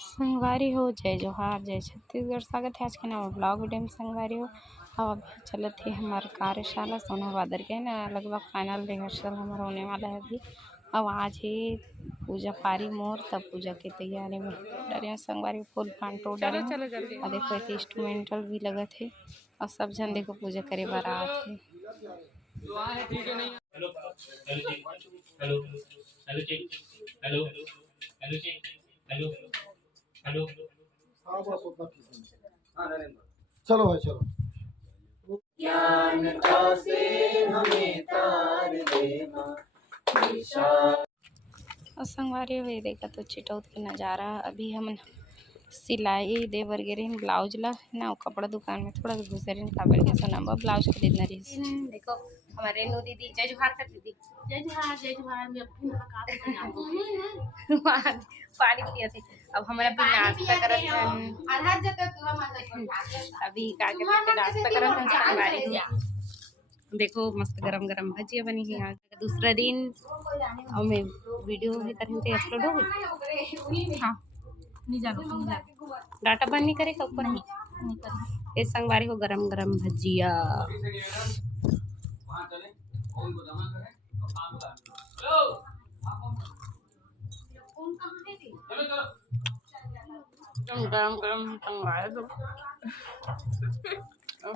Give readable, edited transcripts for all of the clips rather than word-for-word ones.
संगवारी हो जय जोहार जय छत्तीसगढ़। स्वागत है आज के नवा ब्लॉग वीडियो में। संगवारी हो अब अभी चलत है हमारे कार्यशाला सोना बादर के ना लगभग फाइनल रिहर्सल हमारा होने वाला है अभी। अब आज ही पूजा पारी मोर तब पूजा की तैयारी में डरे संगवारी फुल पांटो डरे और देखो एक इंस्ट्रूमेंटल भी लगा थे और सब जन देखो पूजा करे बारात है। हेलो चलो भाई चलो। ज्ञान का से हमें तार देना और संगवारी हुए देखा तो चिटौत के नज़ारा। अभी हम सिलाई दे बर गे रही ब्लाउज ला ना कपड़ा दुकान में थोड़ा घुसे रही काबर के सोना ब्लाउज खरीदना रही। देखो हमारे रेनू दीदी जय जोहार कर दीदी। जय जोहार जय जोहार। मैं अपनी पानी पिया थी। अब हमारा भी नाश्ता करत अभी का करते नाश्ता करत संगवारी। देखो मस्त गरम गरम भजिया बनी है आज दूसरा दिन और मैं वीडियो भी करने के अपलोड हो गई। हाँ नहीं जानो डाटा बंद नहीं करे ऊपर नहीं कर इस संगवारी को गरम गरम भजिया। गरम गरम संगवारी तो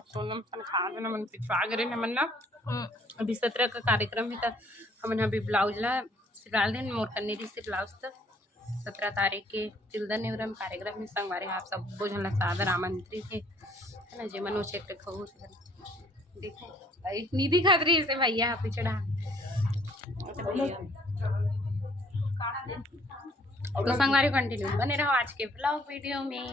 सोनम सन खा देना मन पिछवा करे न मन ना। अभी 17 का कार्यक्रम है तो हमने अभी ब्लाउज ला सिला दें मोर करने दी से ब्लाउज तक 17 तारीख के तिलदा नेवरम कार्यक्रम में संगवारी आप सब बोझन सादर आमंत्रित है ना जे मनो चेक खाऊ देखो भाई निधि खातरी से भैया आप चढ़ा तो संगवारी कंटिन्यू बने रहो आज के ब्लॉग वीडियो में।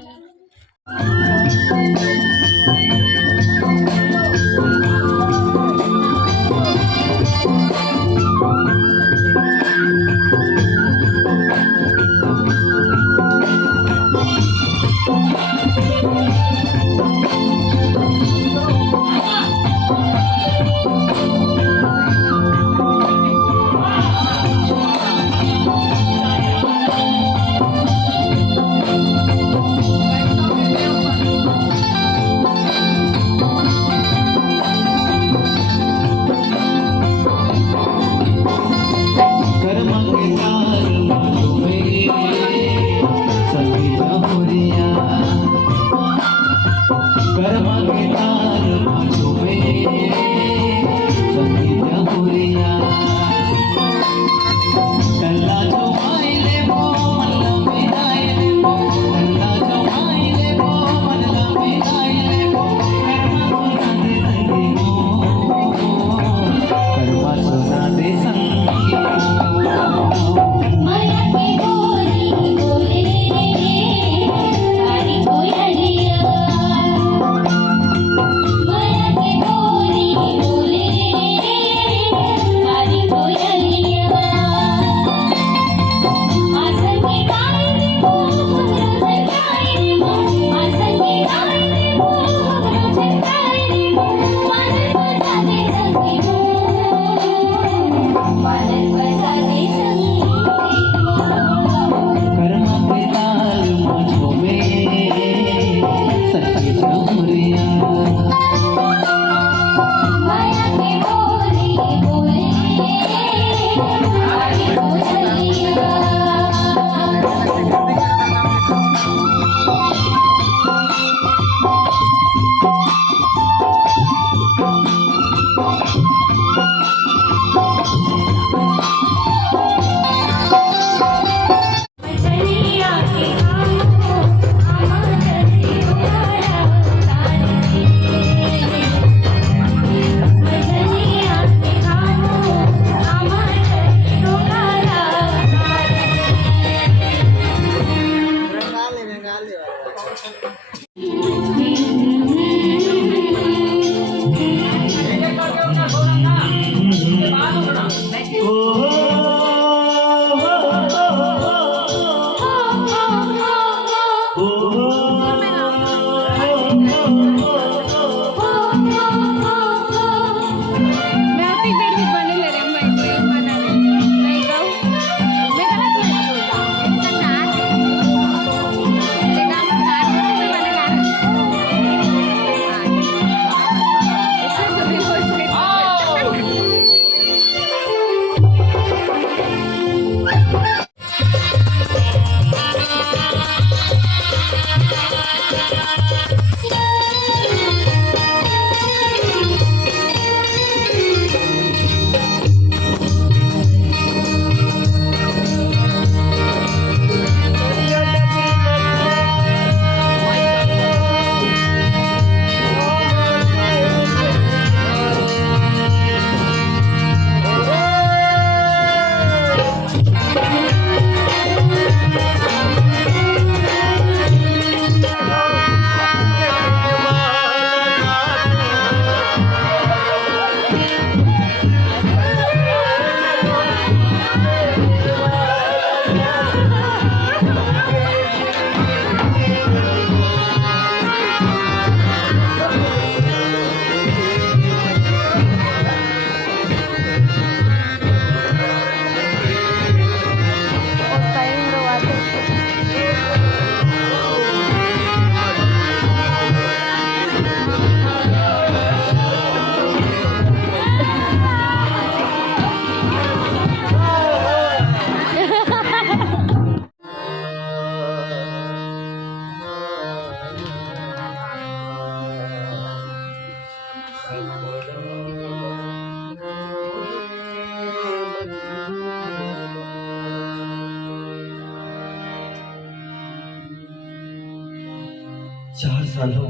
4 सालों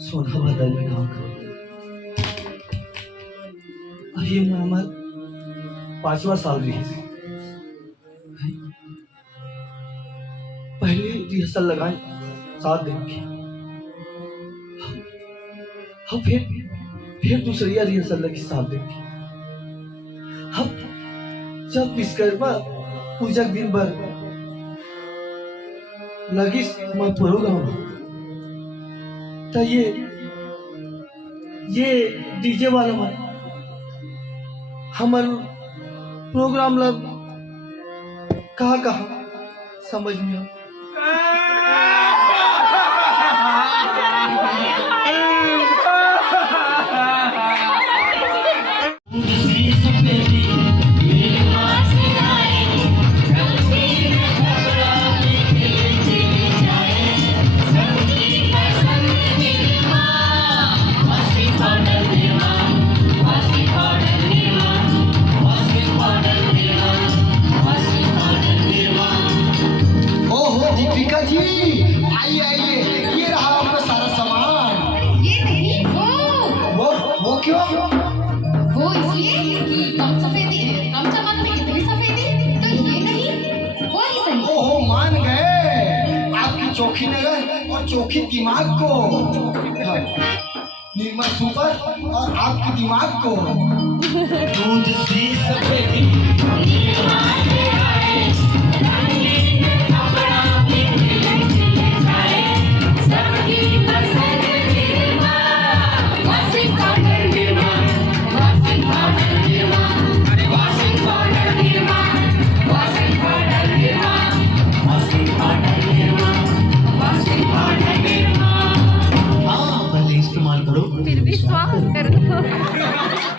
सोना बदल में काम कर और ये हमार 5वां साल रही है। पहले रिहर्सल लगाए 7 दिन की, हम फिर दूसरी रिहर्सल लगी 7 दिन की। हम जब विश्वकर्मा पूजा के दिन भर लगी मैं प्रोग्राम तो ये डीजे वाला मन हमार प्रोग्राम लग कहा समझ में आ। दीपिका जी आइए आइए, ये रहा आपका सारा सामान। ये नहीं वो क्यों? वो इसलिए कि कम सफेदी कम चमक में इतनी सफेदी, तो ये नहीं वो ही सही। ओहो मान गए आपकी चोखी नगर और चोखी दिमाग को। हाँ, निर्मा सुपर और आपके दिमाग को दूध सी सफेदी